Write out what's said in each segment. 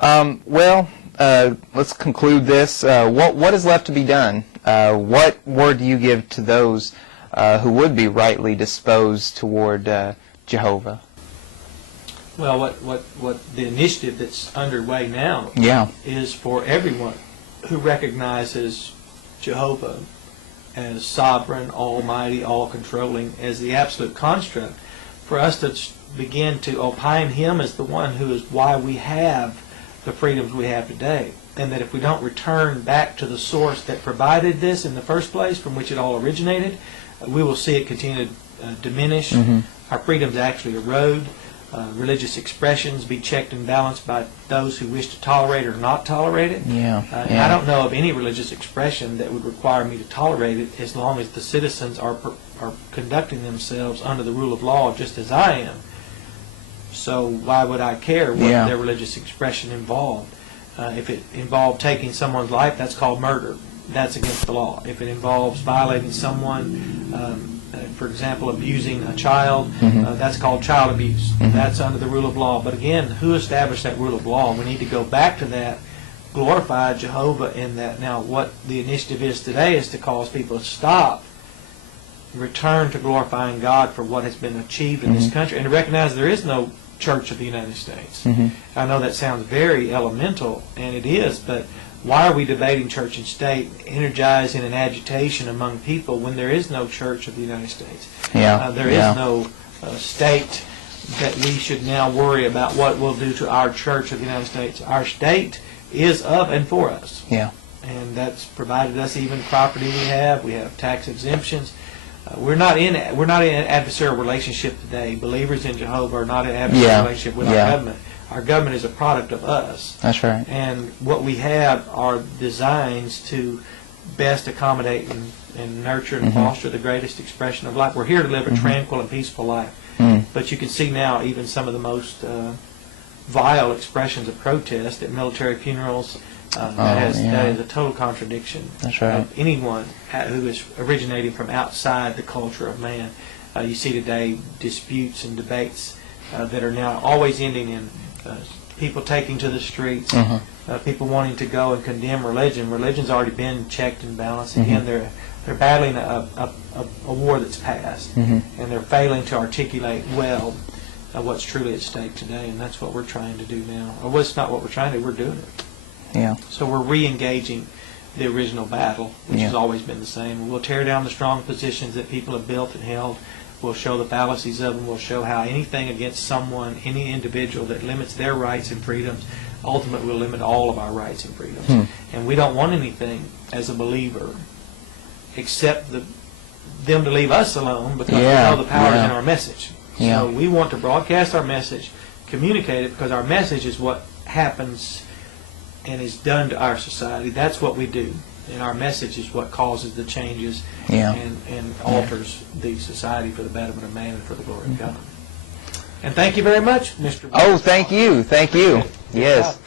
Well, let's conclude this. What is left to be done? What word do you give to those who would be rightly disposed toward Jehovah? Well, what the initiative that's underway now is for everyone who recognizes Jehovah as sovereign, almighty, all-controlling, as the absolute construct, for us to begin to opine Him as the one who is why we have the freedoms we have today. And that if we don't return back to the source that provided this in the first place, from which it all originated, we will see it continue to diminish. Our freedoms actually erode. Religious expressions be checked and balanced by those who wish to tolerate or not tolerate it. And I don't know of any religious expression that would require me to tolerate it as long as the citizens are conducting themselves under the rule of law just as I am. So why would I care what their religious expression involved? If it involved taking someone's life, that's called murder. That's against the law. If it involves violating someone, for example, abusing a child, that's called child abuse. That's under the rule of law. But again, who established that rule of law? We need to go back to that, glorify Jehovah in that. Now, what the initiative is today is to cause people to stop, return to glorifying God for what has been achieved in this country, and to recognize there is no Church of the United States. I know that sounds very elemental, and it is, but why are we debating church and state, energizing an agitation among people when there is no Church of the United States? There is no state that we should now worry about what we'll do to our Church of the United States. Our state is of and for us. And that's provided us even property we have tax exemptions. We're not in an adversarial relationship today. Believers in Jehovah are not in an adversarial relationship with our government. Our government is a product of us. That's right. And what we have are designs to best accommodate and nurture and foster the greatest expression of life. We're here to live a tranquil and peaceful life. But you can see now even some of the most vile expressions of protest at military funerals. That is a total contradiction of anyone who is originating from outside the culture of man. You see today disputes and debates that are now always ending in people taking to the streets, people wanting to go and condemn religion. Religion's already been checked and balanced. Again, they're battling a war that's passed, and they're failing to articulate well what's truly at stake today, and that's what we're trying to do now. Or it's not what we're trying to do, we're doing it. So we're re-engaging the original battle, which has always been the same. We'll tear down the strong positions that people have built and held. We'll show the fallacies of them. We'll show how anything against someone, any individual that limits their rights and freedoms, ultimately will limit all of our rights and freedoms. And we don't want anything as a believer except them to leave us alone, because we know the power is in our message. So we want to broadcast our message, communicate it, because our message is what happens and is done to our society. That's what we do. And our message is what causes the changes and alters the society for the betterment of man and for the glory of God. And thank you very much, Mr. Oh, thank you. Thank you. Yes.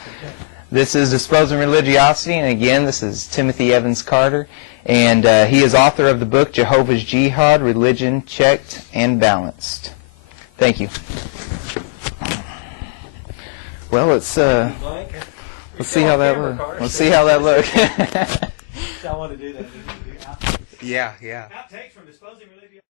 This is Disposing Religiosity, and again, this is Timothy Evans Carter, and he is author of the book Jehovah's Jihad, Religion Checked and Balanced. Thank you. Well, let's see how that looks. Let's see how that looks. I want to do that. Yeah. Outtakes from Disposing Religiosity.